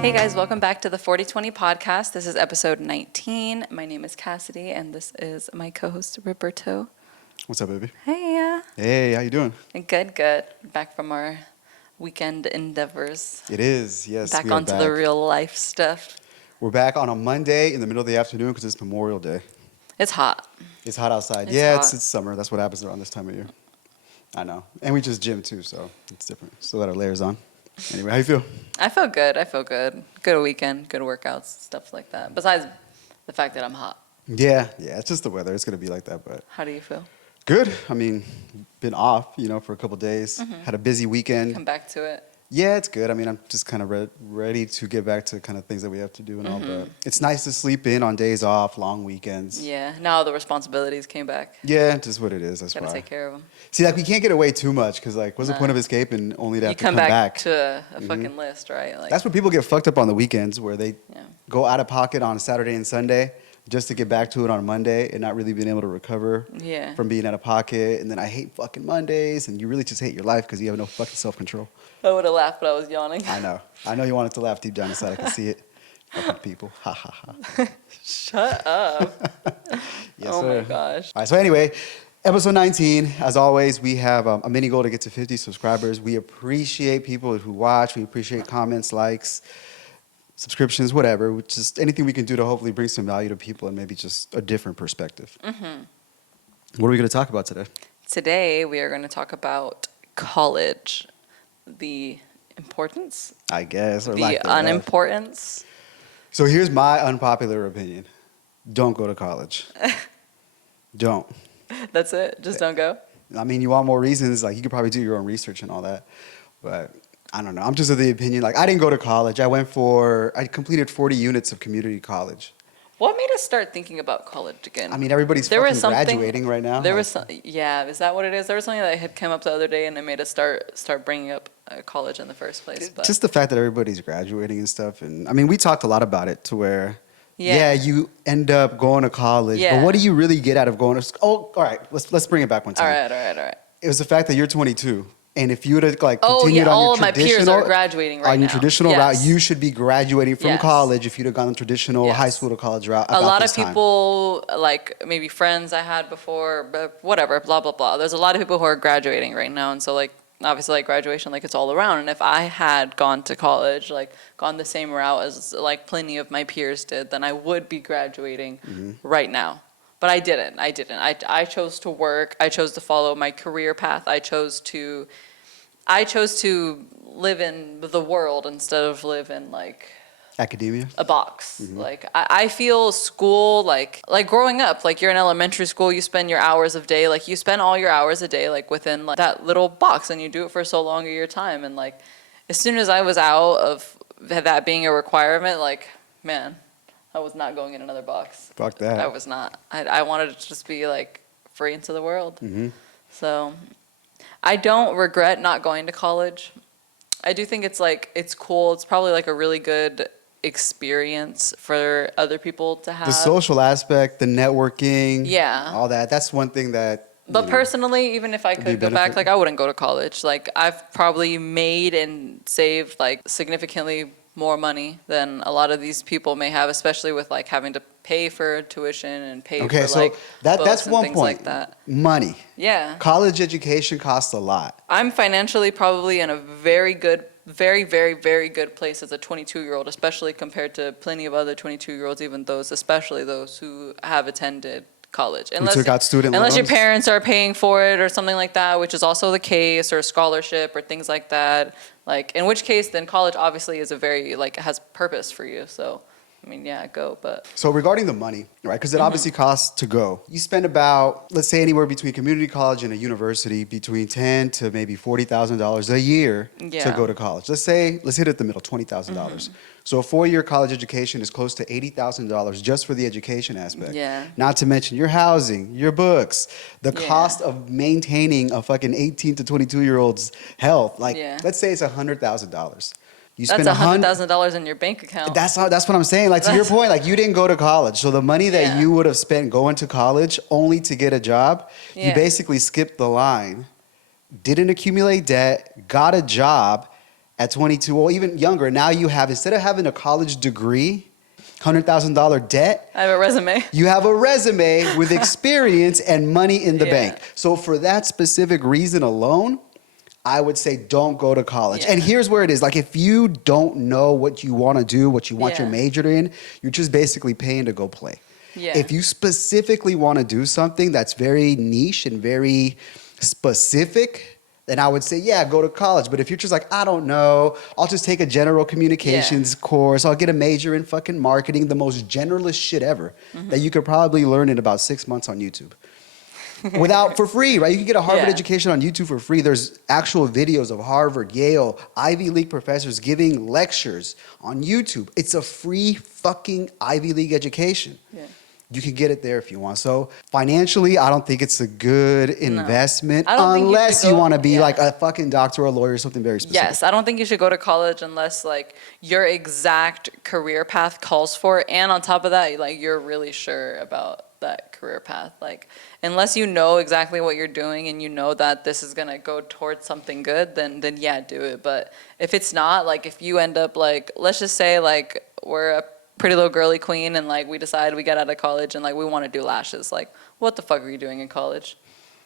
Hey guys, welcome back to the 40Twenty podcast. This is episode 19. My name is Cassidy, and this is my co-host Roberto. What's up, baby? Hey. Hey, how you doing? Good. Back from our weekend endeavors. It is, yes. Back we are onto the real life stuff. We're back on a Monday in the middle of the afternoon because it's Memorial Day. It's hot. It's hot outside. It's hot. It's summer. That's what happens around this time of year. I know. And we just gym too, so it's different. Still got our layers on. Anyway, how you feel? I feel good. Good weekend, good workouts, stuff like that. Besides the fact that I'm hot. Yeah, it's just the weather. It's going to be like that, but How do you feel? good. I mean, been off, for a couple days. Had a busy weekend. Come back to it. Yeah, it's good. I mean, I'm just kind of ready to get back to kind of things that we have to do and all, but it's nice to sleep in on days off, long weekends. Yeah, now the responsibilities came back. Yeah, just what it is. That's Gotta why. take care of them. See, we can't get away too much because, what's the point of escaping only to have to come back? To a fucking list, right? Like, That's where people get fucked up on the weekends, where they Yeah. go out of pocket on Saturday and Sunday just to get back to it on Monday and not really being able to recover Yeah. from being out of pocket. And then I hate fucking Mondays, and you really just hate your life because you have no fucking self-control. I would have laughed, but I was yawning. I know you wanted to laugh deep down inside. I can see it. Fucking people. Ha, ha, ha. Shut up. Yes, Oh sir. my gosh. All right, so anyway, episode 19, as always, we have a mini goal to get to 50 subscribers. We appreciate people who watch. We appreciate comments, likes, subscriptions, whatever. Just anything we can do to hopefully bring some value to people and maybe just a different perspective. What are we going to talk about today? Today, we are going to talk about college, the importance, I guess, or the lack thereof. unimportance. So here's my unpopular opinion. Don't go to college. Don't. That's it. Just don't go. I mean, you want more reasons. You could probably do your own research and all that. But I don't know. I'm just of the opinion, I didn't go to college. I completed 40 units of community college. What made us start thinking about college again? I mean, everybody's There was fucking something- graduating right now. There was is that what it is? There was something that had come up the other day, and it made us start bringing up college in the first place. But Just the fact that everybody's graduating and stuff. And I mean, we talked a lot about it to where, Yeah. you end up going to college. Yeah. But what do you really get out of going to school? Oh, all right. Let's bring it back one all time. right. It was the fact that you're 22. And if you would have Oh continued yeah, on all your of my peers traditional, are graduating right on your now. traditional Yes. route, you should be graduating from Yes. college if you'd have gone the traditional Yes. high school to college route. A about lot this of time. people, maybe friends I had before, but whatever, blah, blah, blah. There's a lot of people who are graduating right now. And so, obviously, graduation, it's all around. And if I had gone to college, gone the same route as, plenty of my peers did, then I would be graduating right now. But I didn't. I chose to work. I chose to follow my career path. I chose to live in the world instead of live in, Academia. a box. I feel school, growing up, you're in elementary school, you spend your hours of day, you spend all your hours a day, within that little box, and you do it for so long of your time. And as soon as I was out of that being a requirement, man, I was not going in another box. Fuck that. I was not. I wanted to just be free into the world. So I don't regret not going to college. I do think it's cool. It's probably a really good experience for other people to have. The social aspect, the networking, Yeah. all that. That's one thing that. But personally, even if I be could go back, benefit. I wouldn't go to college. I've probably made and saved significantly more money than a lot of these people may have, especially with having to pay for tuition and pay Okay, for so that's books and one things point. like that. Money. Yeah. College education costs a lot. I'm financially probably in a very good, very, very, very good place as a 22-year-old, especially compared to plenty of other 22-year-olds, even those, especially those who have attended college. Took out student unless your loans? parents are paying for it or something like that, which is also the case, or a scholarship or things like that. In which case, then college obviously is a very, has purpose for you. So, I mean, yeah, go, but. So regarding the money, right, because it obviously costs to go. You spend about, let's say anywhere between community college and a university, between $10,000 to maybe $40,000 a year to Yeah. go to college. Let's hit it the middle, $20,000. So a 4-year college education is close to $80,000 just for the education aspect. Yeah. Not to mention your housing, your books, the Yeah. cost of maintaining a fucking 18 to 22-year-old's health. Yeah. Let's say it's $100,000. You That's spend $100,000 in your bank account. That's what I'm saying. To your point, you didn't go to college. So the money that Yeah. you would have spent going to college only to get a job, you Yeah. basically skipped the line, didn't accumulate debt, got a job, at 22, or even younger, now you have, instead of having a college degree, $100,000 debt, I have a resume. you have a resume with experience and money in the Yeah. bank. So for that specific reason alone, I would say don't go to college. Yeah. And here's where it is. Like, if you don't know what you want to do, what you want your Yeah. major in, you're just basically paying to go play. Yeah. If you specifically want to do something that's very niche and very specific, then I would say, yeah, go to college. But if you're just like, I don't know, I'll just take a general communications course. I'll get a major in fucking marketing, the most generalist shit ever that you could probably learn in about 6 months on YouTube. For free, right? You can get a Harvard Yeah. education on YouTube for free. There's actual videos of Harvard, Yale, Ivy League professors giving lectures on YouTube. It's a free fucking Ivy League education. Yeah. You can get it there if you want. So financially, I don't think it's a good investment I don't think you unless should you go- want to be yeah. like a fucking doctor or a lawyer or something very specific. Yes, I don't think you should go to college unless like your exact career path calls for it, and on top of that, like you're really sure about that career path. Like unless you know exactly what you're doing and you know that this is gonna go towards something good, then yeah, do it. But if it's not, like if you end up like, let's just say like we're a pretty little girly queen and like we decide we get out of college and like we want to do lashes, like what the fuck are you doing in college?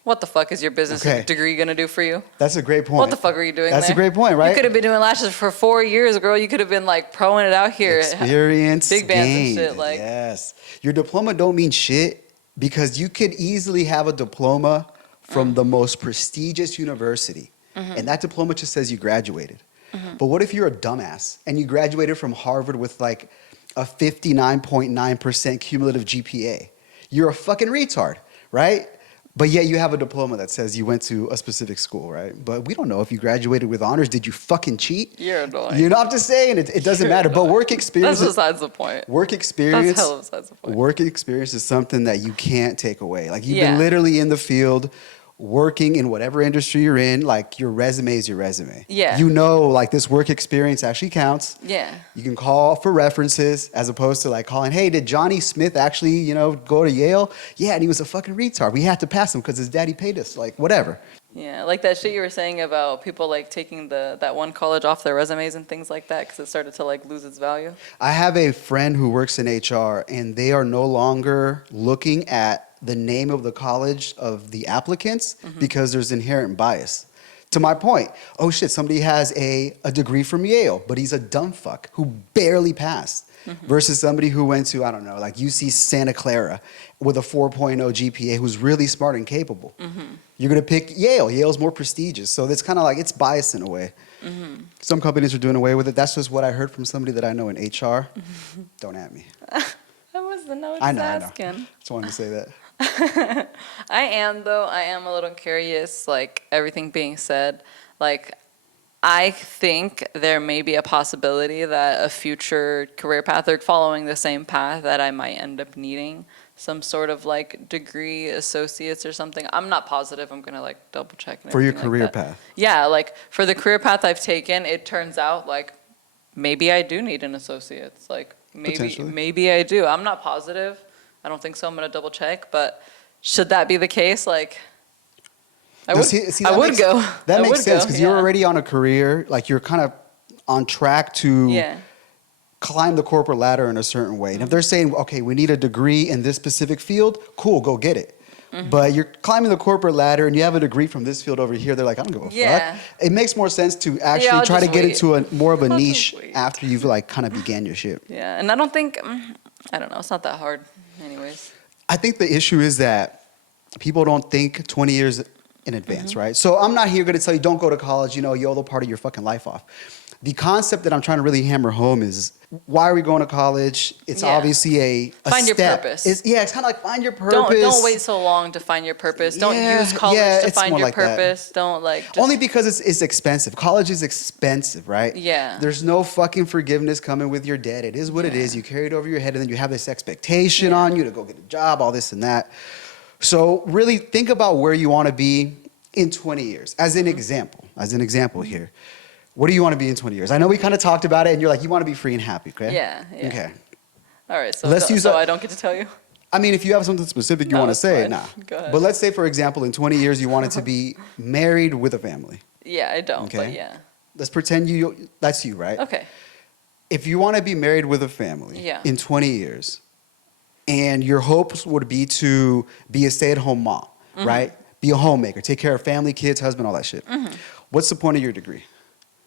What the fuck is your business degree gonna do for you? That's a great point. What the fuck are you doing That's there? a great point, right? You could have been doing lashes for 4 years, girl. You could have been like proing it out here. Experience Big bands and gained. shit, like- yes. Your diploma don't mean shit because you could easily have a diploma from the most prestigious university. And that diploma just says you graduated. But what if you're a dumbass and you graduated from Harvard with like a 59.9% cumulative GPA? You're a fucking retard, right? But yet you have a diploma that says you went to a specific school, right? But we don't know if you graduated with honors. Did you fucking cheat? You're annoying. You know, I'm just saying it doesn't matter. But work experience. That's besides the point. Work experience. That's hella besides the point. Work experience is something that you can't take away. Like you've Yeah. been literally in the field, working in whatever industry you're in. Like your resume is your resume. Yeah. You know, like this work experience actually counts. Yeah. You can call for references as opposed to like calling, hey, did Johnny Smith actually, go to Yale? Yeah, and he was a fucking retard. We had to pass him because his daddy paid us. Like whatever. Yeah, like that shit you were saying about people like taking that one college off their resumes and things like that because it started to like lose its value. I have a friend who works in HR, and they are no longer looking at the name of the college of the applicants because there's inherent bias. To my point, oh shit, somebody has a degree from Yale, but he's a dumb fuck who barely passed. Versus somebody who went to, I don't know, like UC Santa Clara with a 4.0 GPA who's really smart and capable. You're going to pick Yale. Yale's more prestigious. So it's kind of like, it's biased in a way. Some companies are doing away with it. That's just what I heard from somebody that I know in HR. Don't at me. I wasn't know. I know. Asking. Just wanted to say that. I am a little curious, like everything being said, like I think there may be a possibility that a future career path or following the same path that I might end up needing some sort of like degree, associates or something. I'm not positive. I'm going to like double check. And For your everything career like that. path. Yeah, like for the career path I've taken, it turns out like maybe I do need an associate's. Like maybe I do. I'm not positive. I don't think so. I'm going to double check. But should that be the case, like I would go. That I makes would sense go, because you're yeah. already on a career, like you're kind of on track to Yeah. climb the corporate ladder in a certain way. And if they're saying, okay, we need a degree in this specific field, cool, go get it. But you're climbing the corporate ladder and you have a degree from this field over here, they're like, I don't give a fuck. It makes more sense to actually I'll try to just get wait. into more of a I'll just niche wait. after you've like kind of began your shit. Yeah, and I don't think, I don't know, it's not that hard anyways. I think the issue is that people don't think 20 years in advance, right? So I'm not here going to tell you don't go to college, YOLO part of your fucking life off. The concept that I'm trying to really hammer home is why are we going to college? It's Yeah. obviously a Find your step. purpose. It's kind of like find your purpose. Don't wait so long to find your purpose. Don't use college to it's find more your like that. purpose. Don't like just, Only because it's expensive. College is expensive, right? Yeah. There's no fucking forgiveness coming with your debt. It is what it is. You carry it over your head, and then you have this expectation on you to go get a job, all this and that. So really think about where you want to be in 20 years. As an example here. What do you want to be in 20 years? I know we kind of talked about it, and you're like, you want to be free and happy, okay? Yeah. Okay. All right, so, Let's use so a- I don't get to tell you? I mean, if you have something specific you No, want to it's say, fine. nah. Go ahead. But let's say, for example, in 20 years, you wanted to be married with a family. Yeah, I don't, but Okay. yeah. let's pretend that's you, right? Okay. If you want to be married with a family in 20 years, and your hopes would be to be a stay-at-home mom, right? Be a homemaker, take care of family, kids, husband, all that shit. What's the point of your degree?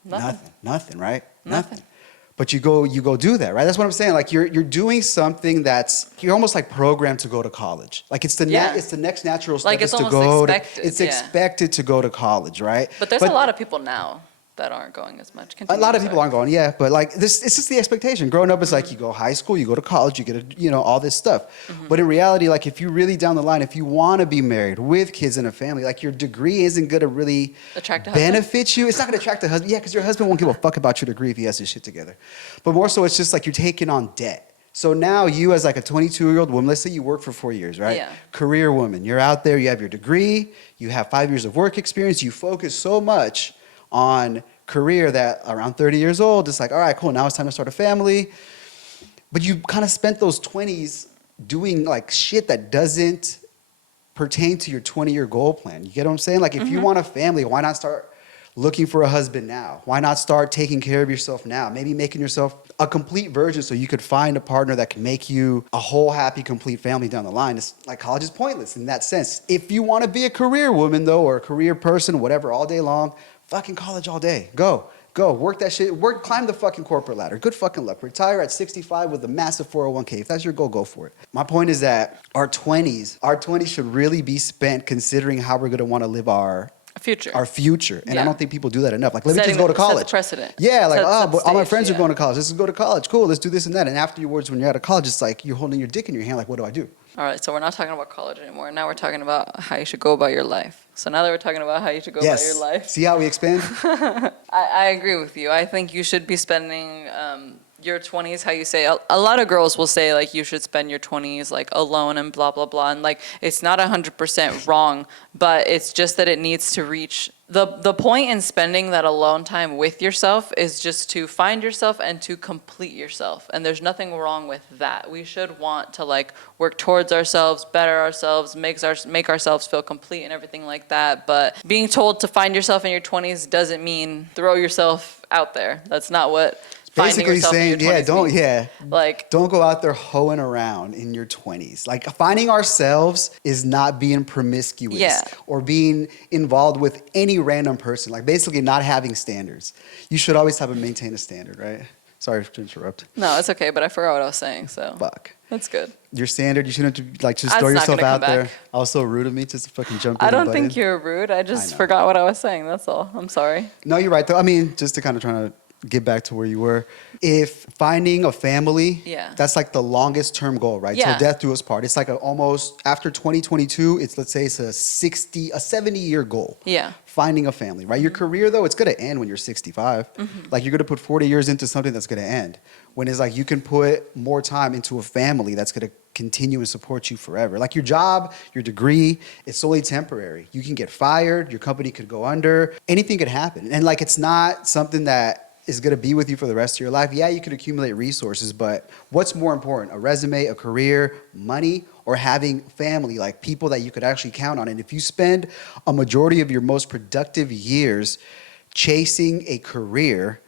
Nothing, right? Nothing. But you go do that, right? That's what I'm saying. Like you're doing something you're almost like programmed to go to college. Like it's the next natural step, like it's is to almost go expected, it's expected to go to college, right? But there's a lot of people now that aren't going as much. A lot of people aren't going, yeah, but like this, it's just the expectation. Growing up, it's like you go high school, you go to college, you get all this stuff. But in reality, like if you really down the line, if you want to be married with kids and a family, like your degree isn't going to really benefit you. It's not going to attract a husband, because your husband won't give a fuck about your degree if he has his shit together. But more so, it's just like you're taking on debt. So now you as like a 22-year-old woman, let's say you work for 4 years, right? Yeah. Career woman, you're out there, you have your degree, you have 5 years of work experience, you focus so much on career that around 30 years old, it's like, all right, cool, now it's time to start a family. But you kind of spent those 20s doing like shit that doesn't pertain to your 20-year goal plan. You get what I'm saying? Like if you want a family, why not start looking for a husband now? Why not start taking care of yourself now? Maybe making yourself a complete version so you could find a partner that can make you a whole, happy, complete family down the line. It's like college is pointless in that sense. If you want to be a career woman, though, or a career person, whatever, all day long, fucking college all day. Go, work that shit. Climb the fucking corporate ladder. Good fucking luck. Retire at 65 with a massive 401k. If that's your goal, go for it. My point is that our 20s should really be spent considering how we're going to want to live our future. And I don't think people do that enough. Like, let me just go to college. Set the precedent. Yeah, like, but all my friends are going to college. Let's go to college. Cool, let's do this and that. And afterwards, when you're out of college, it's like you're holding your dick in your hand. Like, what do I do? All right, so we're not talking about college anymore. Now we're talking about how you should go about your life. So now that we're talking about how you should go about your life. See how we expand? I agree with you. I think you should be spending your 20s, how you say, a lot of girls will say, like, you should spend your 20s, like, alone and blah, blah, blah. And, like, it's not 100% wrong, but it's just that it needs to reach. The point in spending that alone time with yourself is just to find yourself and to complete yourself. And there's nothing wrong with that. We should want to, like, work towards ourselves, better ourselves, make ourselves feel complete and everything like that. But being told to find yourself in your 20s doesn't mean throw yourself out there. That's not what basically saying, don't go out there hoeing around in your 20s. Like, finding ourselves is not being promiscuous or being involved with any random person. Like, basically not having standards. You should always have and maintain a standard, right? Sorry to interrupt. No, it's okay, but I forgot what I was saying, so. Fuck. That's good. Your standard, you shouldn't like just throw yourself out there. I was so rude of me just to fucking jump in. I don't think you're rude. I just forgot what I was saying, that's all. I'm sorry. No, you're right, though. I mean, just to kind of try to get back to where you were. If finding a family, that's like the longest term goal, right? Yeah. So death do us part. It's like almost after 2022, let's say it's a 70-year goal. Yeah. Finding a family, right? Your career, though, it's going to end when you're 65. Like, you're going to put 40 years into something that's going to end. When it's like you can put more time into a family that's going to continue and support you forever. Like, your job, your degree, it's solely temporary. You can get fired. Your company could go under. Anything could happen. And, like, it's not something that is going to be with you for the rest of your life. Yeah, you could accumulate resources, but what's more important? A resume, a career, money, or having family, like people that you could actually count on? And if you spend a majority of your most productive years chasing a career,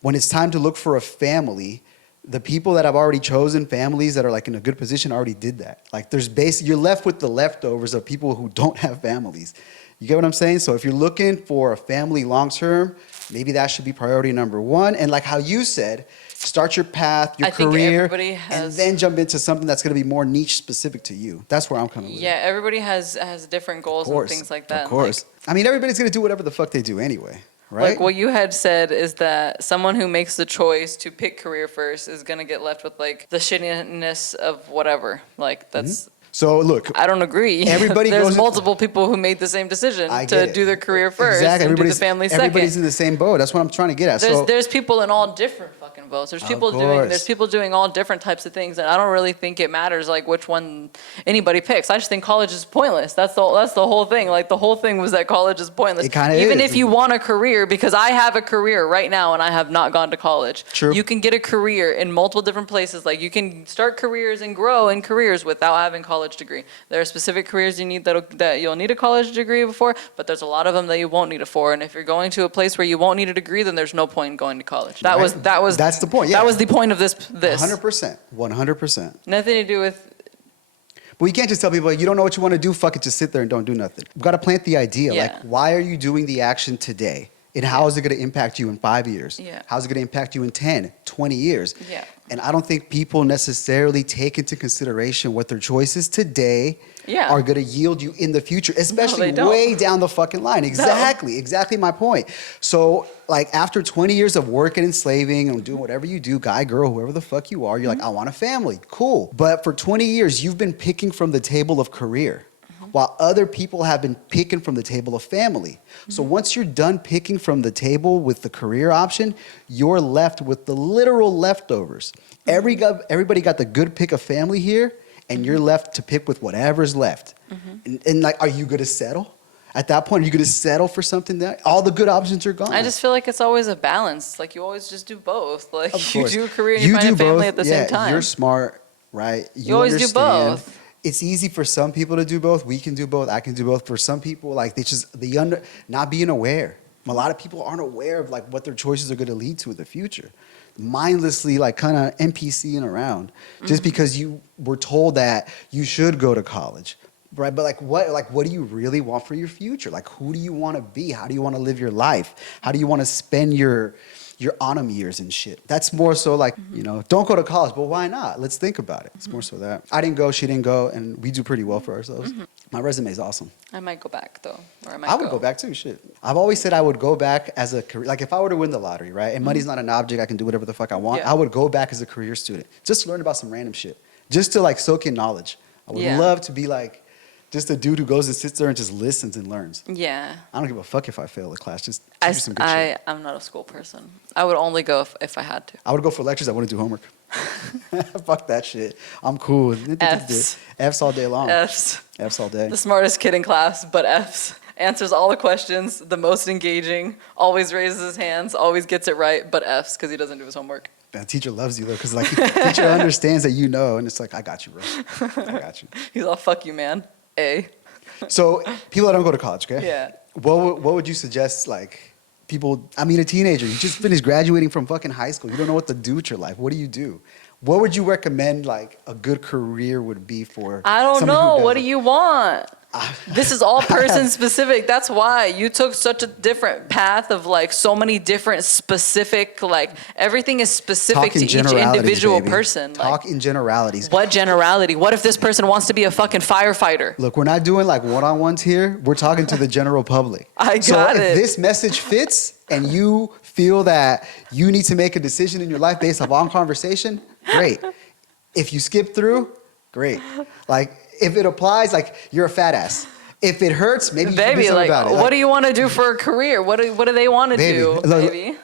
when it's time to look for a family, the people that have already chosen families that are like in a good position already did that. Like, you're left with the leftovers of people who don't have families. You get what I'm saying? So if you're looking for a family long term, maybe that should be priority number one. And like how you said, start your path, your career, and then jump into something that's going to be more niche specific to you. That's where I'm coming with. Yeah, everybody has different goals and things like that. Of course. Like, I mean, everybody's going to do whatever the fuck they do anyway. Right? Like, what you had said is that someone who makes the choice to pick career first is going to get left with, like, the shittiness of whatever. Like, that's... So, look. I don't agree. There's multiple people who made the same decision to do their career first and do the family second. Everybody's in the same boat. That's what I'm trying to get at. There's people in all different fucking boats. There's people doing all different types of things, and I don't really think it matters, like, which one anybody picks. I just think college is pointless. That's the whole thing. Like, the whole thing was that college is pointless. It kind of is. Even if you want a career, because I have a career right now and I have not gone to college. True. You can get a career in multiple different places. Like, you can start careers and grow in careers without having college college degree. There are specific careers you need that you'll need a college degree for, but there's a lot of them that you won't need it for. And if you're going to a place where you won't need a degree, then there's no point in going to college. That's the point. Yeah. That was the point of this. 100%. Nothing to do with. But you can't just tell people, like, you don't know what you want to do, fuck it, just sit there and don't do nothing. We've got to plant the idea. Yeah. Like, why are you doing the action today? And how is it going to impact you in 5 years? Yeah. How's it going to impact you in 10, 20 years? Yeah. And I don't think people necessarily take into consideration what their choices today Yeah. are going to yield you in the future, especially don't. way down the fucking line. Exactly my point. So, like, after 20 years of working and slaving and doing whatever you do, guy, girl, whoever the fuck you are, you're like, I want a family. Cool. But for 20 years, you've been picking from the table of career, while other people have been picking from the table of family. So once you're done picking from the table with the career option, you're left with the literal leftovers. Everybody got the good pick of family here, and you're left to pick with whatever's left. And like, are you going to settle? At that point, are you going to settle for something that all the good options are gone? I just feel like it's always a balance. Like, you always just do both. Like, Of you course. do a career and you find a family at the same time. You're smart, right? You always do understand. both. It's easy for some people to do both. We can do both. I can do both. For some people, like, not being aware. A lot of people aren't aware of like what their choices are going to lead to in the future. Mindlessly, like, kind of NPCing around just because you were told that you should go to college, right? But what do you really want for your future? Like, who do you want to be? How do you want to live your life? How do you want to spend your autumn years and shit? That's more so like, don't go to college, but why not? Let's think about it. It's more so that. I didn't go, she didn't go, and we do pretty well for ourselves. My resume is awesome. I might go back, though. Or I would go back too, shit. I've always said I would go back as a career. Like, if I were to win the lottery, right, and money's not an object, I can do whatever the fuck I want, Yeah. I would go back as a career student. Just to learn about some random shit. Just to, like, soak in knowledge. I would Yeah. love to be, like, just a dude who goes and sits there and just listens and learns. Yeah. I don't give a fuck if I fail the class. Just teach me some good shit. I'm not a school person. I would only go if I had to. I would go for lectures. I wouldn't do homework. Fuck that shit. I'm cool. Fs. Fs all day long. Fs. Fs all day. The smartest kid in class, but Fs. Answers all the questions, the most engaging, always raises his hands, always gets it right, but Fs because he doesn't do his homework. That teacher loves you, though, because, like, the teacher understands that you know, and it's like, I got you, bro. I got you. He's all, fuck you, man. A. So, people that don't go to college, okay? Yeah. What would you suggest, like, people, a teenager, you just finished graduating from fucking high school. You don't know what to do with your life. What do you do? What would you recommend, like, a good career would be for I don't somebody who know. does What it? do you want? This is all person specific. That's why you took such a different path of like so many different specific, like everything is specific to each individual person. Talk in generalities. What generality? What if this person wants to be a fucking firefighter? Look, we're not doing like one-on-ones here. We're talking to the general public. I so got if it. this message fits and you feel that you need to make a decision in your life based upon conversation, great. If you skip through, great. Like, if it applies, like, you're a fat ass. If it hurts, maybe you should do something about it. What do you want to do for a career? What do they want to do, look, baby?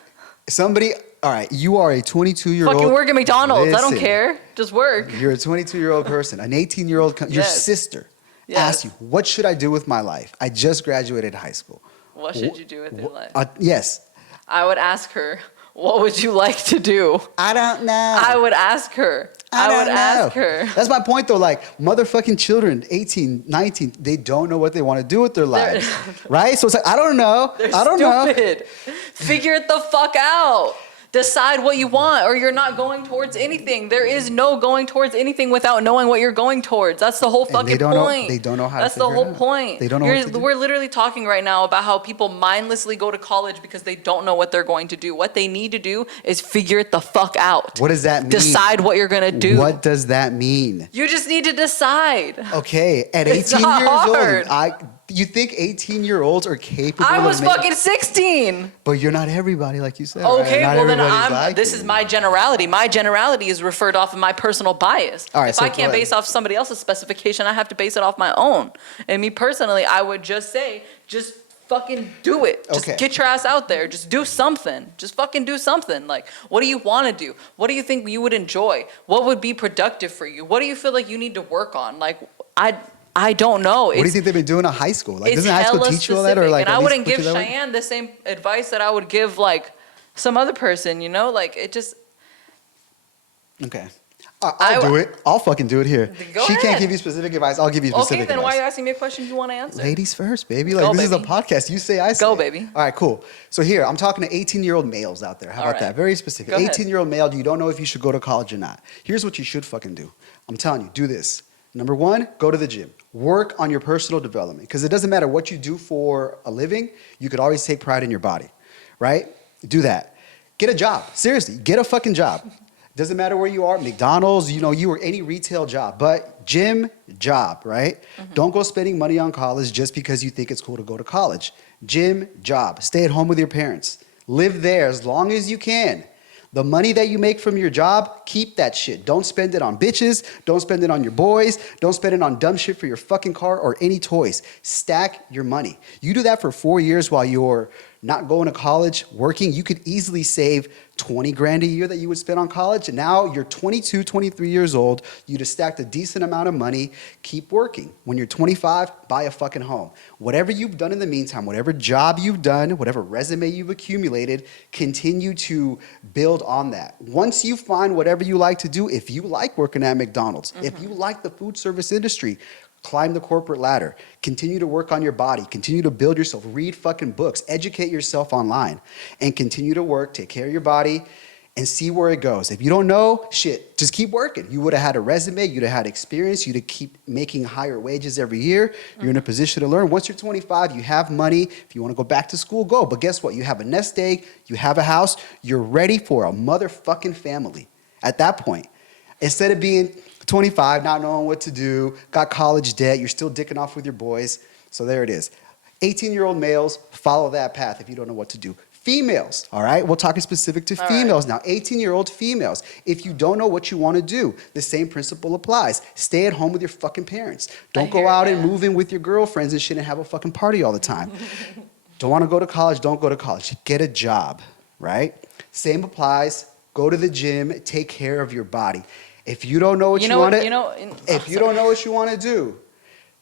Somebody, all right, you are a 22-year-old. Fucking work at McDonald's. I don't Listen, care. Just work. You're a 22-year-old person. An 18-year-old, your Yes. sister Yes. asked you, what should I do with my life? I just graduated high school. What should you do with your life? Yes. I would ask her, what would you like to do? I don't know. I would ask her. I would ask her. That's my point, though. Like, motherfucking children, 18, 19, they don't know what they want to do with their lives. Right? So it's like, I don't know. I don't know. Stupid. Figure it the fuck out. Decide what you want, or you're not going towards anything. There is no going towards anything without knowing what you're going towards. That's the whole And fucking point. They don't know how That's to the figure it whole out. point. They don't know what to do. We're literally talking right now about how people mindlessly go to college because they don't know what they're going to do. What they need to do is figure it the fuck out. What does that mean? Decide what you're going to do. What does that mean? You just need to decide. Okay, at It's 18 not years hard. old, you think 18-year-olds are capable I was of making... fucking 16. But you're not everybody, like you said. Okay, right? Not well then everybody's like this you. is my generality. My generality is referred off of my personal bias. All right, if so I go can't ahead. base off somebody else's specification, I have to base it off my own. And me personally, I would just say, just fucking do it. Just Okay. get your ass out there. Just do something. Just fucking do something. Like, what do you want to do? What do you think you would enjoy? What would be productive for you? What do you feel like you need to work on? Like, I don't know. What do you think they've been doing in high school? Like, It's doesn't high school hella teach you all that? Or specific, like, and at I least wouldn't put you give that way? Cheyenne the same advice that I would give like some other person, you know? Like, it just... Okay. I'll do it. I'll fucking do it here. Go She ahead. can't give you specific advice. I'll give you specific Okay, then advice. why are you asking me a question you want to answer? Ladies first, baby. Like, Go, this baby. is a podcast. You say, I say. Go, baby. All right, cool. So here, I'm talking to 18-year-old males out there. How All about right. that? Very specific. Go ahead. 18-year-old male, you don't know if you should go to college or not. Here's what you should fucking do. I'm telling you, do this. Number one, go to the gym. Work on your personal development. Because it doesn't matter what you do for a living, you could always take pride in your body, right? Do that. Get a job. Seriously, get a fucking job. Doesn't matter where you are, McDonald's, you or any retail job, but gym, job, right? Don't go spending money on college just because you think it's cool to go to college. Gym, job. Stay at home with your parents. Live there as long as you can. The money that you make from your job, keep that shit. Don't spend it on bitches. Don't spend it on your boys. Don't spend it on dumb shit for your fucking car or any toys. Stack your money. You do that for 4 years while you're not going to college, working. You could easily save 20 grand a year that you would spend on college. And now you're 22, 23 years old. You just stacked a decent amount of money. Keep working. When you're 25, buy a fucking home. Whatever you've done in the meantime, whatever job you've done, whatever resume you've accumulated, continue to build on that. Once you find whatever you like to do, if you like working at McDonald's, if you like the food service industry, climb the corporate ladder. Continue to work on your body. Continue to build yourself. Read fucking books. Educate yourself online. And continue to work. Take care of your body. And see where it goes. If you don't know, shit, just keep working. You would have had a resume. You'd have had experience. You'd have keep making higher wages every year. You're in a position to learn. Once you're 25, you have money. If you want to go back to school, go. But guess what? You have a nest egg. You have a house. You're ready for a motherfucking family at that point. Instead of being 25, not knowing what to do, got college debt, you're still dicking off with your boys. So there it is. 18-year-old males, follow that path if you don't know what to do. Females, all right? We're talking specific to females now. 18-year-old females. If you don't know what you want to do, the same principle applies. Stay at home with your fucking parents. Don't go out and move in with your girlfriends and shit and have a fucking party all the time. Don't want to go to college, don't go to college. Get a job, right? Same applies. Go to the gym, take care of your body. If you don't know what you want to, if you don't know what you want to do,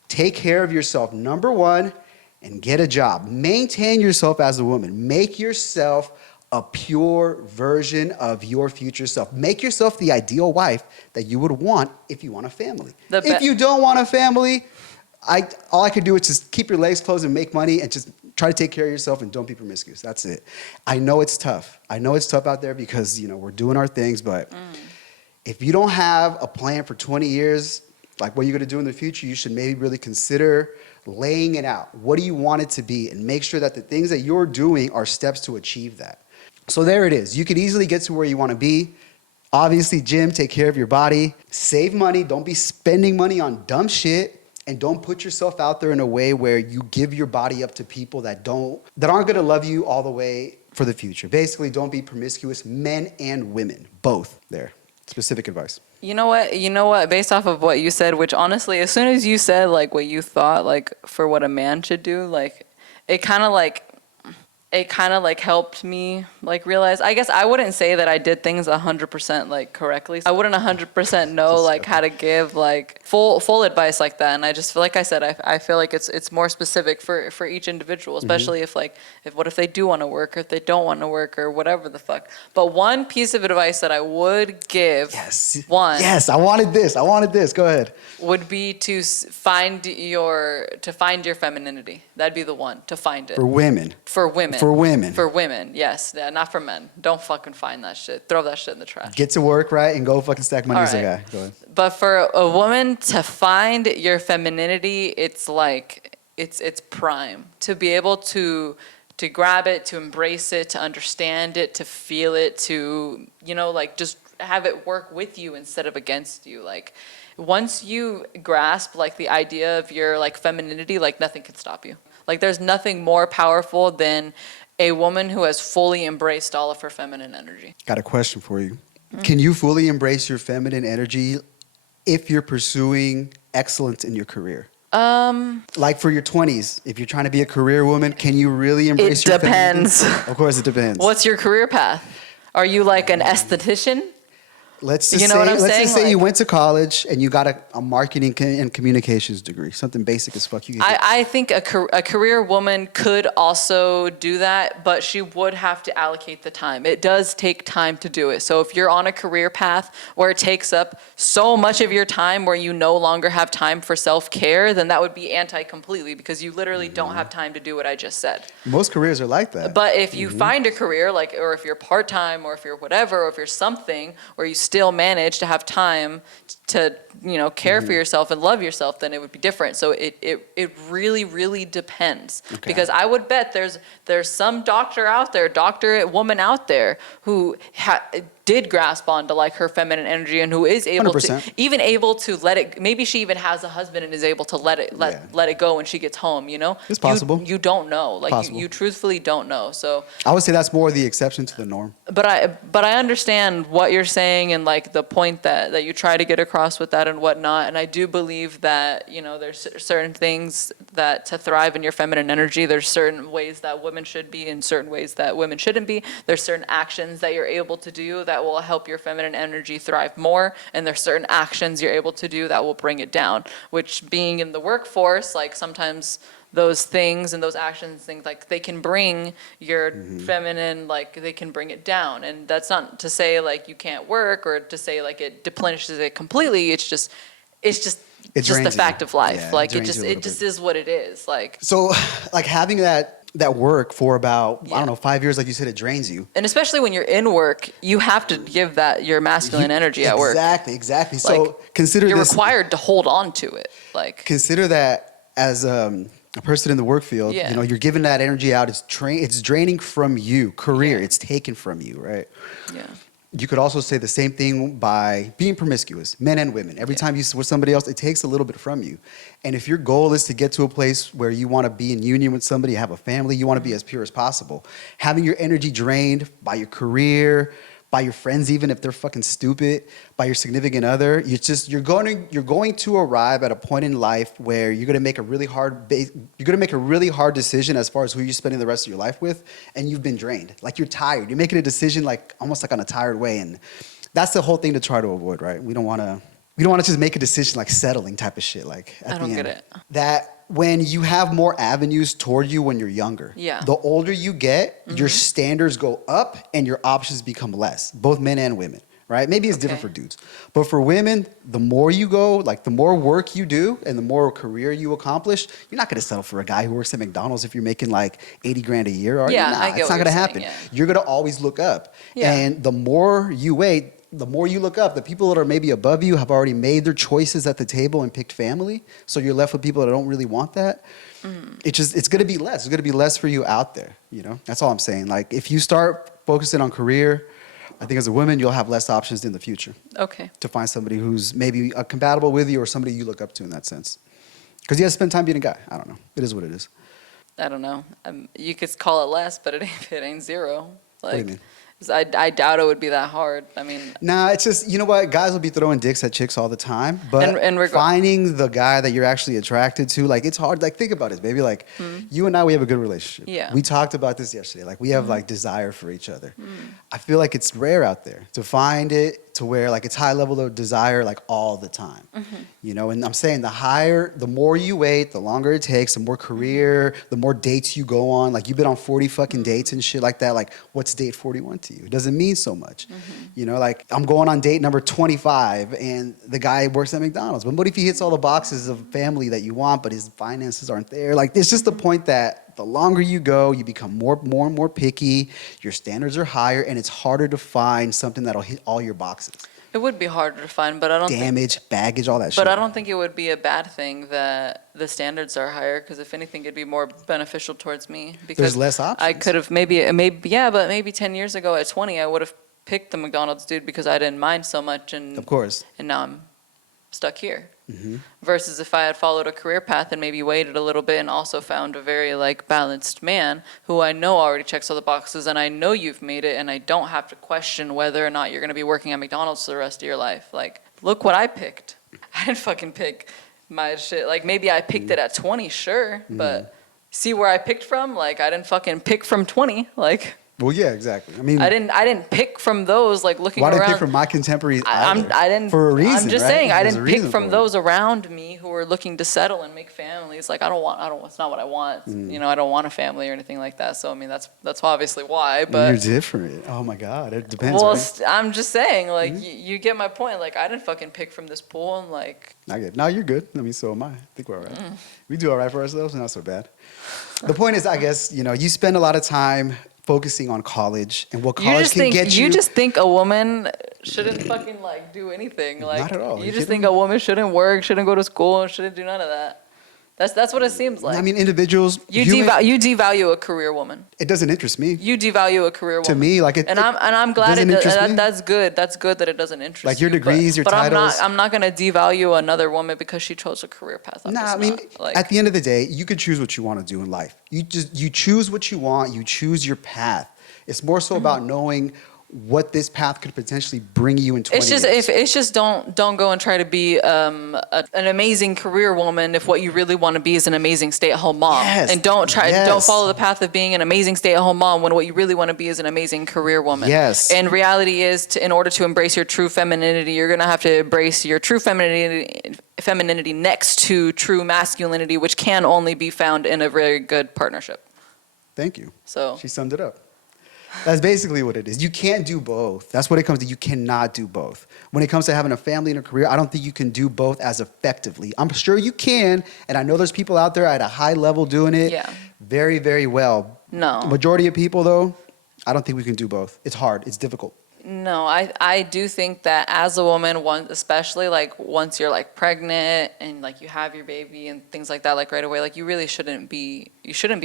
take care of yourself. Number one, and get a job. Maintain yourself as a woman. Make yourself a pure version of your future self. Make yourself the ideal wife that you would want if you want a family. If you don't want a family, all I could do is just keep your legs closed and make money and just try to take care of yourself and don't be promiscuous. That's it. I know it's tough. I know it's tough out there because, we're doing our things, but if you don't have a plan for 20 years, like what you're going to do in the future, you should maybe really consider laying it out. What do you want it to be? And make sure that the things that you're doing are steps to achieve that. So there it is. You could easily get to where you want to be. Obviously, gym, take care of your body. Save money. Don't be spending money on dumb shit. And don't put yourself out there in a way where you give your body up to people that aren't going to love you all the way for the future. Basically, don't be promiscuous, men and women, both there. Specific advice. You know what? Based off of what you said, which honestly, as soon as you said like what you thought, like for what a man should do, like it kind of like helped me like realize. I guess I wouldn't say that I did things 100% like correctly. I wouldn't 100% know like how to give like full advice like that. And I just feel like I said, I feel like it's more specific for each individual, especially if what if they do want to work or if they don't want to work or whatever the fuck. But one piece of advice that I would give, Yes, I wanted this. Go ahead. Would be to find your femininity. That'd be the one, to find it. For women. For women. For women. For women, yes. Yeah, not for men. Don't fucking find that shit. Throw that shit in the trash. Get to work, right? And go fucking stack money as a All guy. right. Go ahead. But for a woman to find your femininity, it's like, it's prime. To be able to grab it, to embrace it, to understand it, to feel it, to, like just have it work with you instead of against you. Like, once you grasp like the idea of your like femininity, like nothing can stop you. Like there's nothing more powerful than a woman who has fully embraced all of her feminine energy. Got a question for you. Can you fully embrace your feminine energy if you're pursuing excellence in your career? Like for your 20s, if you're trying to be a career woman, can you really embrace your femininity? It depends. Of course it depends. What's your career path? Are you like an esthetician? Let's just You know what I'm let's saying? just say you Like- went to college and you got a marketing and communications degree, something basic as fuck. You can get. I think a career woman could also do that, but she would have to allocate the time. It does take time to do it. So if you're on a career path where it takes up so much of your time where you no longer have time for self-care, then that would be completely, because you literally don't have time to do what I just said. Most careers are like that. But if you find a career, like, or if you're part-time, or if you're whatever, or if you're something where you still manage to have time to, care for yourself and love yourself, then it would be different. So it really, really depends. Okay. Because I would bet there's some doctorate woman out there who did grasp onto like her feminine energy, and who is able 100%. able to let it. Maybe she even has a husband and is able to let it go when she gets home. It's possible. You don't know. Like Possible. you truthfully don't know. So. I would say that's more the exception to the norm. But I understand what you're saying, and like the point that you try to get across with that and whatnot. And I do believe that, there's certain things that to thrive in your feminine energy, there's certain ways that women should be and certain ways that women shouldn't be. There's certain actions that you're able to do that will help your feminine energy thrive more. And there's certain actions you're able to do that will bring it down, which being in the workforce, like sometimes those things and those actions, things like they can bring your feminine, like they can bring it down. And that's not to say like you can't work or to say like it deplenishes it completely. It's just the drains fact you. of life. Yeah, Like it it drains just you a little bit. is what it is. Like, So, like having that work for about I Yeah. don't know 5 years, like you said, it drains you. and especially when you're in work, you have to give that your masculine energy at work. Exactly. So Like, consider You're this. required to hold on to it. Like, Consider that as a person in the work field. Yeah. You're giving that energy out. It's draining from you. Career. Yeah. It's taken from you. Right. yeah. You could also say the same thing by being promiscuous, men and women. Every time you with somebody else, it takes a little bit from you. And if your goal is to get to a place where you want to be in union with somebody, have a family, you want to be as pure as possible, having your energy drained by your career, by your friends, even if they're fucking stupid, by your significant other, you're going to arrive at a point in life where you're going to make a really hard decision as far as who you're spending the rest of your life with, and you've been drained. Like you're tired. You're making a decision like almost like on a tired way, and that's the whole thing to try to avoid, right? We don't want to just make a decision like settling type of shit. Like at I don't the get end. it. That when you have more avenues toward you when you're younger, Yeah. the older you get, your standards go up and your options become less, both men and women, right? Maybe it's different Okay. for dudes. But for women, the more you go, like the more work you do and the more career you accomplish, you're not going to settle for a guy who works at McDonald's if you're making like 80 grand a year. Are Yeah, you? Nah, I get it's what not going to you're happen. saying, yeah. You're going to always look up. Yeah. And the more you wait, the more you look up, the people that are maybe above you have already made their choices at the table and picked family. So you're left with people that don't really want that. It's going to be less. It's going to be less for you out there. That's all I'm saying. Like if you start focusing on career, I think as a woman, you'll have less options in the future Okay. to find somebody who's maybe compatible with you or somebody you look up to in that sense. Because you have to spend time being a guy. I don't know. It is what it is. I don't know. You could call it less, but it ain't zero. Like, What do you mean? I doubt it would be that hard. I mean, Nah, it's just, you know what? Guys will be throwing dicks at chicks all the time. But And finding the guy that you're actually attracted to, like, it's hard. Like, think about it, baby. Like, you and I, we have a good relationship. Yeah. We talked about this yesterday. Like, we have, like, desire for each other. I feel like it's rare out there to find it to where, like, it's high level of desire, like, all the time. And I'm saying the more you wait, the longer it takes, the more career, the more dates you go on. Like, you've been on 40 fucking dates and shit like that. Like, what's date 41 to you? It doesn't mean so much. Like, I'm going on date number 25 and the guy works at McDonald's. But what if he hits all the boxes of family that you want, but his finances aren't there? Like, it's just the point that the longer you go, you become more and more picky, your standards are higher, and it's harder to find something that'll hit all your boxes. it would be harder to find, but I don't think. Damage, baggage, all that shit. But I don't think it would be a bad thing that the standards are higher, because if anything, it'd be more beneficial towards me. Because There's less options. I could have but maybe 10 years ago at 20, I would have picked the McDonald's dude because I didn't mind so much, and Of course. and now I'm stuck here. Versus if I had followed a career path and maybe waited a little bit and also found a very like balanced man who I know already checks all the boxes, and I know you've made it, and I don't have to question whether or not you're going to be working at McDonald's for the rest of your life. Like, look what I picked. I didn't fucking pick my shit. Like, maybe I picked it at 20, sure, but see where I picked from? Like, I didn't fucking pick from 20. Like, Well, yeah, exactly. I mean, I didn't pick from those, like, looking well, I around. didn't pick from my contemporaries either. I didn't. For a reason, I'm just right? saying, I There's a didn't pick reason from for it. those around me who were looking to settle and make families. Like, I don't, it's not what I want. You know, I don't want a family or anything like that. So, I mean, that's obviously why, You're but. different. Oh my God, it depends, Well, right? I'm just saying, like, you get my point. Like, I didn't fucking pick from this pool, and like. I get. No, you're good. I mean, so am I. I think we're all right. We do all right for ourselves. Not so bad. The point is, I guess, you spend a lot of time focusing on college and what college can get you. You just think a woman shouldn't fucking like do anything. Like, Not at all. You just think a woman shouldn't work, shouldn't go to school, shouldn't do none of that. That's what it seems like. I mean, individuals. You devalue a career woman. It doesn't interest me. You devalue a career woman. To me, like I'm glad doesn't interest me. that's good. That's good that it doesn't interest Like your you, degrees, your but titles. I'm not gonna devalue another woman because she chose a career path. I mean, at the end of the day, you could choose what you want to do in life. You choose what you want. You choose your path. It's more so about knowing what this path could potentially bring you in 20 years. It's just don't go and try to be an amazing career woman if what you really want to be is an amazing stay-at-home mom. Yes. And don't follow the path of being an amazing stay-at-home mom when what you really want to be is an amazing career woman. Yes. And reality is, in order to embrace your true femininity, you're gonna have to embrace your true femininity next to true masculinity, which can only be found in a very good partnership. Thank you. So She summed it up. That's basically what it is. You can't do both. That's what it comes to. You cannot do both. When it comes to having a family and a career, I don't think you can do both as effectively. I'm sure you can, and I know there's people out there at a high level doing it very, very well. No. Majority of people, though, I don't think we can do both. It's hard. It's difficult. No, I do think that as a woman, especially like once you're like pregnant and like you have your baby and things like that, like right away, like you really shouldn't be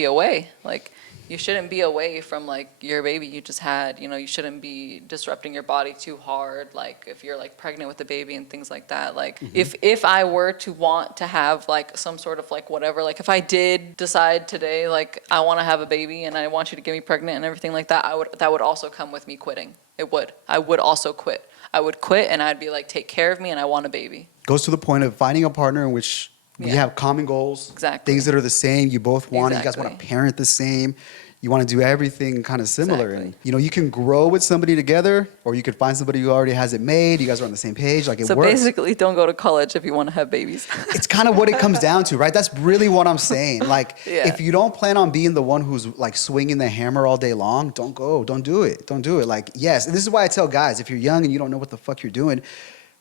away. Like you shouldn't be away from like your baby you just had. You shouldn't be disrupting your body too hard. Like if you're like pregnant with the baby and things like that. Like if I were to want to have like some sort of like whatever, like if I did decide today, like I want to have a baby and I want you to get me pregnant and everything like that, that would also come with me quitting. It would. I would also quit. I would quit and I'd be like, take care of me and I want a baby. Goes to the point of finding a partner in which we have common goals. Exactly. Things that are the same. You both want it. You guys want to parent the same. You want to do everything kind of similar. Exactly. And, you can grow with somebody together, or you could find somebody who already has it made. You guys are on the same page. Like, it So works. basically, don't go to college if you want to have babies. It's kind of what it comes down to, right? That's really what I'm saying. Like, if you don't plan on being the one who's like swinging the hammer all day long, don't go. Don't do it. Don't do it. Like, yes. And this is why I tell guys, if you're young and you don't know what the fuck you're doing,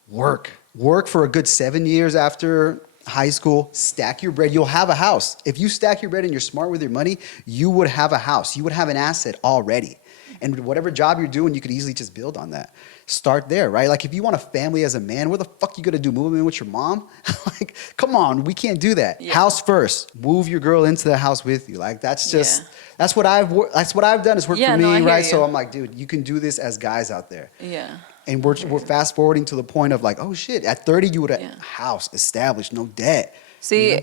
work. Work for a good 7 years after high school, stack your bread. You'll have a house. If you stack your bread and you're smart with your money, you would have a house. You would have an asset already. And whatever job you're doing, you could easily just build on that. Start there, right? Like if you want a family as a man, what the fuck you gonna do? Move in with your mom? Like, come on, we can't do that. Yeah. House first. Move your girl into the house with you. Like that's just that's what I've done. It's worked for me, right? So I'm like, dude, you can do this as guys out there. Yeah. And we're fast forwarding to the point of like, oh shit, at 30 you would have a house established, no debt. See,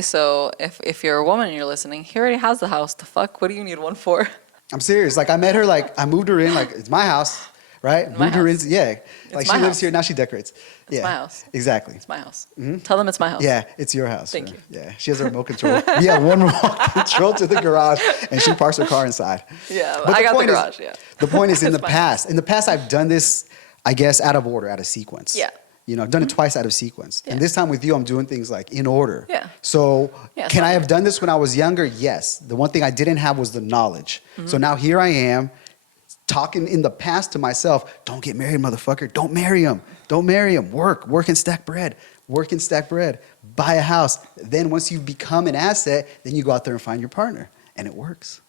so if you're a woman and you're listening, he already has the house. The fuck? What do you need one for? I'm serious. Like I met her, like I moved her in, like it's my house, right? Moved her in, like she lives here now. She decorates. It's my house. Exactly. It's my house. Tell them it's my house. Yeah, it's your house. Thank you. Yeah, she has a remote control. We have one remote control to the garage, and she parks her car inside. Yeah, But I got the point garage. The point is, in the It's my past, I've done this, I guess, out of order, out of sequence. Yeah. I've done it twice out of sequence. Yeah. And this time with you, I'm doing things like in order. Yeah. So Yeah, can I have done this when I was younger? Yes. The one thing I didn't have was the knowledge. So now here I am talking in the past to myself, don't get married, motherfucker. Don't marry him. Don't marry him. Work and stack bread. Work and stack bread. Buy a house. Then once you become an asset, then you go out there and find your partner. And it works.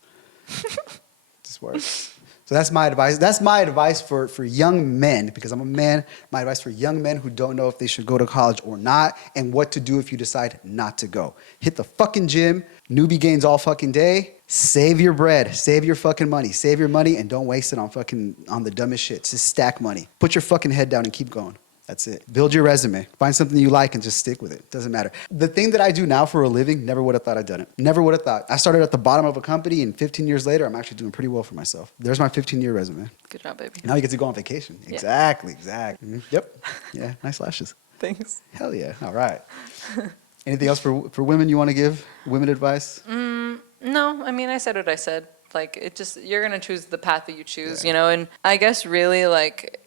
Just works. So that's my advice. That's my advice for young men, because I'm a man. My advice for young men who don't know if they should go to college or not, and what to do if you decide not to go. Hit the fucking gym. Newbie gains all fucking day. Save your bread. Save your fucking money. Save your money and don't waste it on the dumbest shit. Just stack money. Put your fucking head down and keep going. That's it. Build your resume. Find something you like and just stick with it. Doesn't matter. The thing that I do now for a living, never would have thought I'd done it. Never would have thought. I started at the bottom of a company, and 15 years later, I'm actually doing pretty well for myself. There's my 15-year resume. Good job, baby. Now you get to go on vacation. Yeah. Exactly. Yep. Yeah, nice lashes. Thanks. Hell yeah. All right. Anything else for women you want to give? Women advice? No, I mean, I said what I said. like it just, you're gonna choose the path that you choose, Yeah. you know. And I guess really like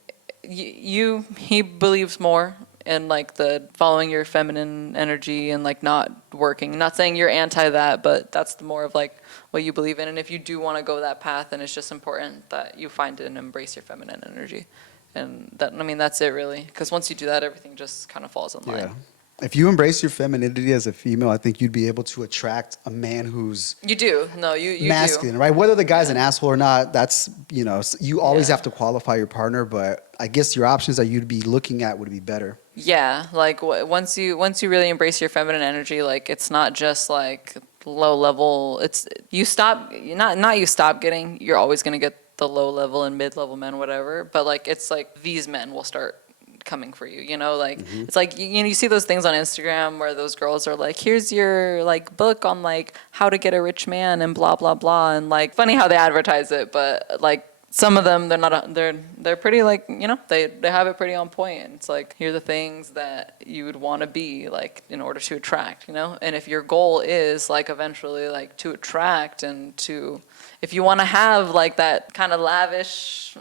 he believes more in like the following your feminine energy and like not working. Not saying you're anti that, but that's the more of like what you believe in. And if you do want to go that path, then it's just important that you find it and embrace your feminine energy. And that, I mean, that's it really. Because once you do that, everything just kind of falls in line. Yeah. If you embrace your femininity as a female, I think you'd be able to attract a man who's You do. No, you masculine, do. right? Whether the guy's an Yeah. asshole or not, that's, you know, you always Yeah. have to qualify your partner, but I guess your options that you'd be looking at would be better. Yeah, like once you really embrace your feminine energy, like it's not just like low level. It's you stop not you stop getting. You're always gonna get the low level and mid level men, whatever. But like it's like these men will start coming for you. You know, like it's like you know you see those things on Instagram where those girls are like, here's your like book on like how to get a rich man and blah blah blah, and like funny how they advertise it, but like. Some of them, they're pretty like, you know, they have it pretty on point. And it's like, here are the things that you would want to be like in order to attract, you know? And if your goal is like eventually like to attract and to, if you want to have like that kind of lavish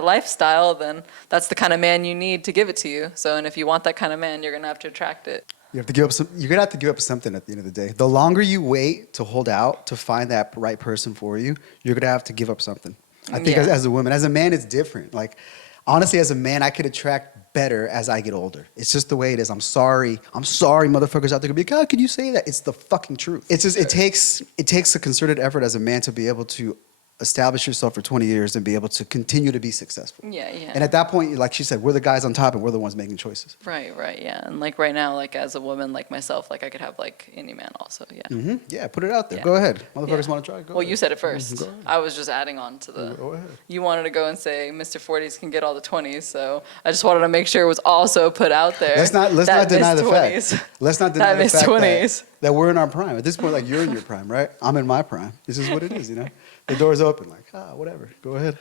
lifestyle, then that's the kind of man you need to give it to you. So, and if you want that kind of man, you're going to have to attract it. You have to give up some. You're gonna have to give up something at the end of the day. The longer you wait to hold out to find that right person for you, you're gonna have to give up something. I think Yeah. as a woman, as a man, it's different. Like honestly, as a man, I could attract better as I get older. It's just the way it is. I'm sorry, motherfuckers out there could be like, "How could you say that?" It's the fucking truth. It's just it takes a concerted effort as a man to be able to establish yourself for 20 years and be able to continue to be successful. Yeah, yeah. And at that point, like she said, we're the guys on top and we're the ones making choices. Right, yeah. And like right now, like as a woman like myself, like I could have like any man also, yeah. Yeah, put it out there. Yeah. Go ahead. Motherfuckers Yeah. want to try? Go Well, ahead. you said it first. Go ahead. I was just adding on to the. Go ahead. You wanted to go and say Mr. 40s can get all the 20s, so I just wanted to make sure it was also put out there. Let's not that deny the Miss 20s. fact. Let's not deny That the Miss fact 20s. that we're in our prime. At this point, like you're in your prime, right? I'm in my prime. This is what it is, you know. The door's open. Like whatever. Go ahead.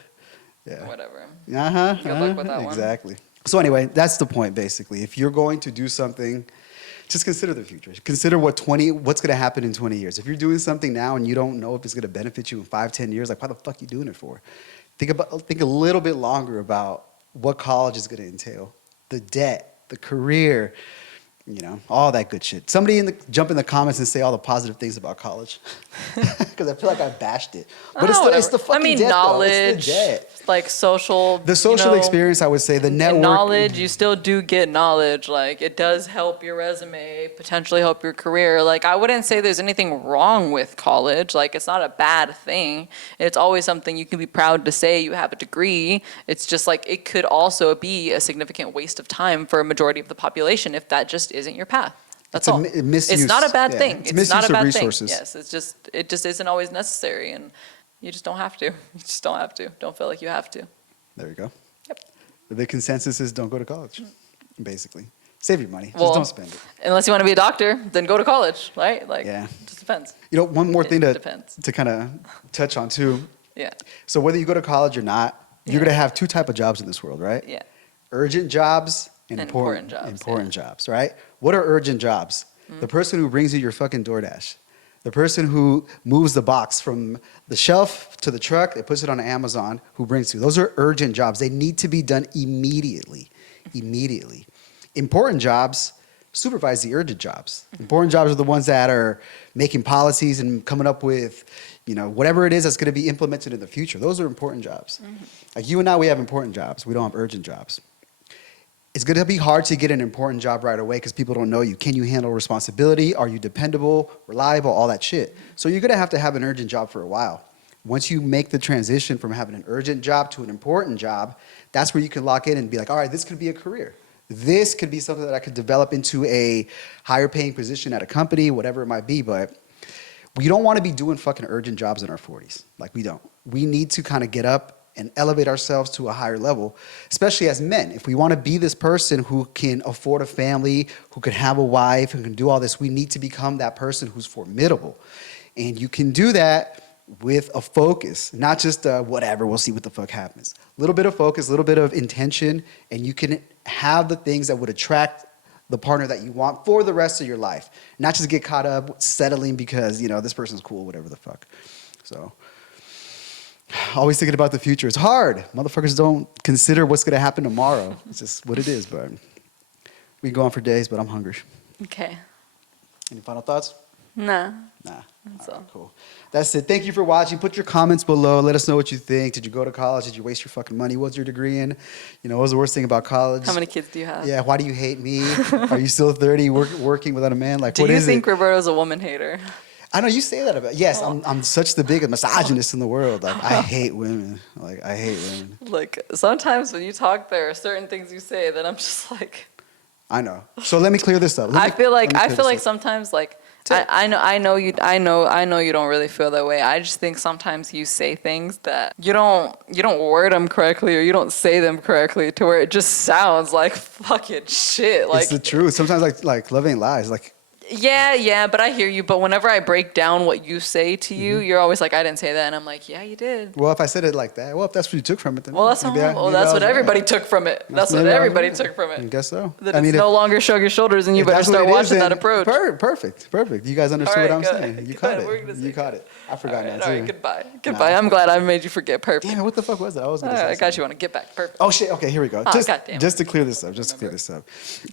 Yeah. Whatever. Good luck with that one. Exactly. So anyway, that's the point. Basically, if you're going to do something, just consider the future. Consider what's going to happen in 20 years. If you're doing something now and you don't know if it's going to benefit you in 5, 10 years, like why the fuck are you doing it for? Think a little bit longer about what college is going to entail, the debt, the career, you know, all that good shit. Somebody jump in the comments and say all the positive things about college, because I feel like I bashed it. But it's the fucking debt, knowledge, though. It's the debt. like social. The social experience, I would say, the network. And knowledge, you still do get knowledge. Like it does help your resume, potentially help your career. Like I wouldn't say there's anything wrong with college. Like it's not a bad thing. It's always something you can be proud to say you have a degree. It's just like it could also be a significant waste of time for a majority of the population if that just isn't your path. That's all. Misuse. It's not a bad thing. It's It's not a misuse of bad resources. thing. Yes, it just isn't always necessary, and you just don't have to. You just don't have to. Don't feel like you have to. There you go. Yep. The consensus is don't go to college, basically. Save your money. Well, Just don't spend it. Unless you want to be a doctor, then go to college, right? Like, Yeah. it just depends. You know, one more It thing depends. to kind of touch on too. Yeah, So whether you go to college or not, you're Yeah. going to have two type of jobs in this world, right? yeah. Urgent jobs and And important important jobs, jobs, right? What are urgent jobs? The person who brings you your fucking DoorDash. The person who moves the box from the shelf to the truck, it puts it on Amazon, who brings you. Those are urgent jobs. They need to be done immediately. Immediately. Important jobs supervise the urgent jobs. Important jobs are the ones that are making policies and coming up with, you know, whatever it is that's going to be implemented in the future. Those are important jobs. Like you and I, we have important jobs. We don't have urgent jobs. It's going to be hard to get an important job right away because people don't know you. Can you handle responsibility? Are you dependable, reliable, all that shit? So you're going to have an urgent job for a while. Once you make the transition from having an urgent job to an important job, that's where you can lock in and be like, all right, this could be a career. This could be something that I could develop into a higher paying position at a company, whatever it might be. But we don't want to be doing fucking urgent jobs in our 40s. Like we don't. We need to kind of get up and elevate ourselves to a higher level, especially as men. If we want to be this person who can afford a family, who can have a wife, who can do all this, we need to become that person who's formidable. And you can do that with a focus, not just whatever, we'll see what the fuck happens. A little bit of focus, a little bit of intention, and you can have the things that would attract the partner that you want for the rest of your life. Not just get caught up settling because, you know, this person's cool, whatever the fuck. So Always thinking about the future. It's hard. Motherfuckers don't consider what's going to happen tomorrow. It's just what it is, but we can go on for days, but I'm hungry. Okay. Any final thoughts? Nah. Nah. That's All all. right, cool. That's it. Thank you for watching. Put your comments below. Let us know what you think. Did you go to college? Did you waste your fucking money? What's your degree in? You know, what was the worst thing about college? How many kids do you have? Yeah, why do you hate me? Are you still 30 working without a man? Like, Do what you is think it? Roberto's a woman hater? I know you say that about. Yes, Oh. I'm such the biggest misogynist in the world. Like, I hate women. Like, I hate women. Like, sometimes when you talk, there are certain things you say that I'm just like. I know. So let me clear this up. I feel like let me clear this up. sometimes like I know you don't really feel that way. I just think sometimes you say things that you don't word them correctly, or you don't say them correctly to where it just sounds like fucking shit. Like, It's the truth. Sometimes like love ain't lies. Like, yeah, but I hear you. But whenever I break down what you say to you, you're always like, I didn't say that, and I'm like, yeah, you did. well, if I said it like that, well, if that's what you took from it, then Well, that's maybe I what was everybody right. took from it. That's what Maybe I was everybody right. took from I it. guess so. That I it's mean, no longer shrug your shoulders, and you if better that's what start it is, watching that then approach. Perfect. You guys understood All what right, I'm go saying. ahead. You Go caught ahead. We're it. gonna You say caught it. I forgot now all too. right, goodbye. I'm glad I made you forget perfect. Damn it, what the fuck was that? I was All gonna right, say I got you something. on a get back perfect. Oh shit. Okay, here we go. Oh, just goddamn. just to clear this up.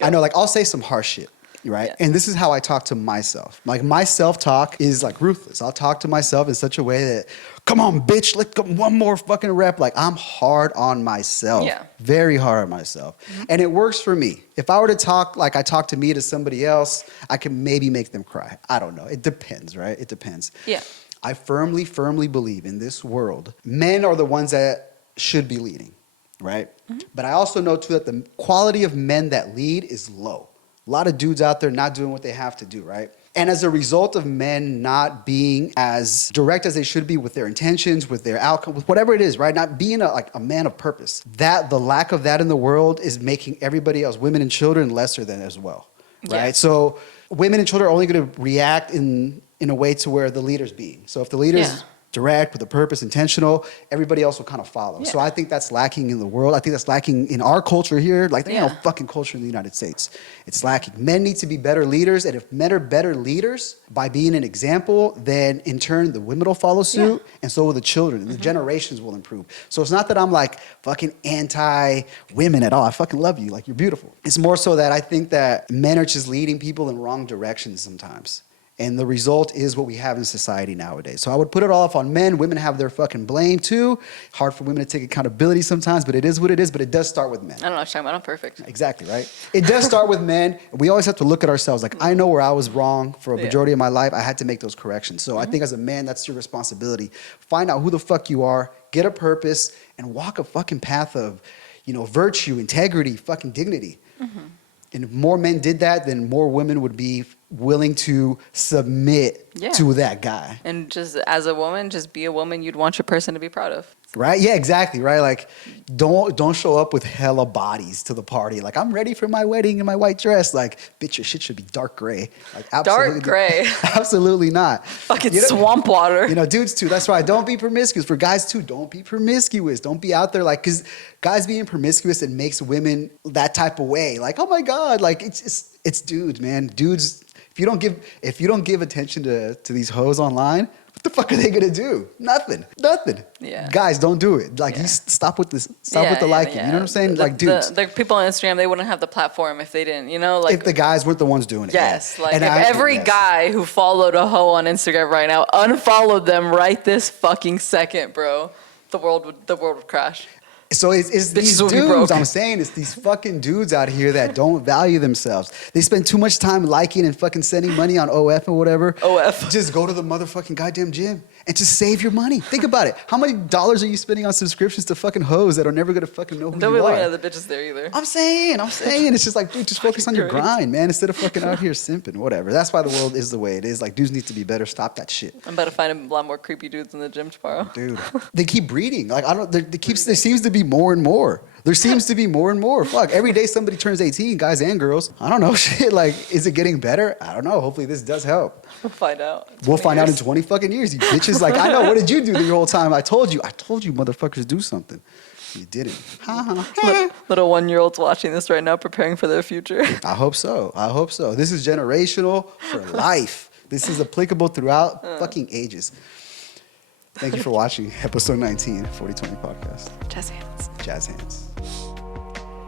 I know, like, I'll say some harsh shit, right? Yeah. And this is how I talk to myself. Like, my self-talk is like ruthless. I'll talk to myself in such a way that, come on, bitch, let's go one more fucking rep. Like, I'm hard on myself. Yeah. Very hard on myself. And it works for me. If I were to talk like I talk to me to somebody else, I can maybe make them cry. I don't know. It depends, right? It depends. Yeah. I firmly believe in this world, men are the ones that should be leading, right? But I also know too that the quality of men that lead is low. A lot of dudes out there not doing what they have to do, right? And as a result of men not being as direct as they should be with their intentions, with their outcome, with whatever it is, right? Not being a man of purpose. That the lack of that in the world is making everybody else, women and children, lesser than as well, right? Yeah. So women and children are only going to react in a way to where the leader's being. So if the leader's Yeah. direct, with a purpose, intentional, everybody else will kind of follow. So Yeah. I think that's lacking in the world. I think that's lacking in our culture here. Like, there ain't no Yeah. fucking culture in the United States. It's lacking. Men need to be better leaders, and if men are better leaders by being an example, then in turn the women will follow suit, and so will the children, and the generations will improve. So it's not that I'm like fucking anti-women at all. I fucking love you. Like, you're beautiful. It's more so that I think that men are just leading people in wrong directions sometimes. And the result is what we have in society nowadays. So I would put it all off on men. Women have their fucking blame too. Hard for women to take accountability sometimes, but it is what it is. But it does start with men. I don't know what you're talking about. I'm perfect. Exactly, right? It does start with men. We always have to look at ourselves. Like, I know where I was wrong for a Yeah. majority of my life. I had to make those corrections. So I think as a man, that's your responsibility. Find out who the fuck you are, get a purpose, and walk a fucking path of, virtue, integrity, fucking dignity. And if more men did that, then more women would be willing to submit Yeah. to that guy. And just as a woman, just be a woman you'd want your person to be proud of. Right? Yeah, exactly. Right? Like, don't show up with hella bodies to the party. Like, I'm ready for my wedding in my white dress. Like, bitch, your shit should be dark gray. Like, Dark gray. Absolutely not. Fucking You know- swamp water. Dudes too. That's right. Don't be promiscuous. For guys too, don't be promiscuous. Don't be out there like, because guys being promiscuous, it makes women that type of way. Like, oh my god, like it's dudes, man. Dudes. If you don't give attention to these hoes online, what the fuck are they gonna do? Nothing. Yeah. Guys, don't do it. Like, Yeah. you stop with this. Stop with the liking. You know what I'm saying? Like, dudes. The people on Instagram, they wouldn't have the platform if they didn't, like. If the guys weren't the ones doing it. Yes, yeah. like And if every yes. guy who followed a hoe on Instagram right now unfollowed them right this fucking second, bro, the world would crash. So it's these will be broke. dudes, I'm saying, it's these fucking dudes out here that don't value themselves. They spend too much time liking and fucking sending money on OF or whatever. OF. Just go to the motherfucking goddamn gym and just save your money. Think about it. How many dollars are you spending on subscriptions to fucking hoes that are never gonna fucking know who Don't be you looking are? at the bitches there either. I'm saying. It's just like, dude, just focus on your Great. grind, man, instead of fucking out here simping, whatever. That's why the world is the way it is. Like, dudes need to be better. Stop that shit. I'm about to find a lot more creepy dudes in the gym tomorrow. Dude, they keep breeding. Like, there seems to be more and more. There seems to be more and more. Fuck, every day somebody turns 18, guys and girls. I don't know, shit. Like, is it getting better? I don't know. Hopefully this does help. We'll find out. We'll find out in 20 20 fucking years, you bitches. Like, I know. What did you do the whole time? I told you, motherfuckers, do something. You didn't. years. Little 1-year-olds watching this right now, preparing for their future. I hope so. This is generational for life. This is applicable throughout fucking ages. Thank you for watching episode 19, 40Twenty podcast. Jazz hands. Jazz hands.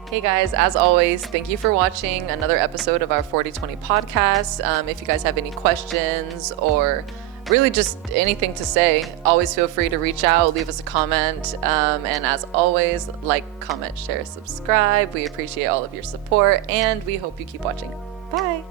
Hey guys, as always, thank you for watching another episode of our 40Twenty podcast. If you guys have any questions or really just anything to say, always feel free to reach out, leave us a comment. And as always, like, comment, share, subscribe. We appreciate all of your support and we hope you keep watching. Bye.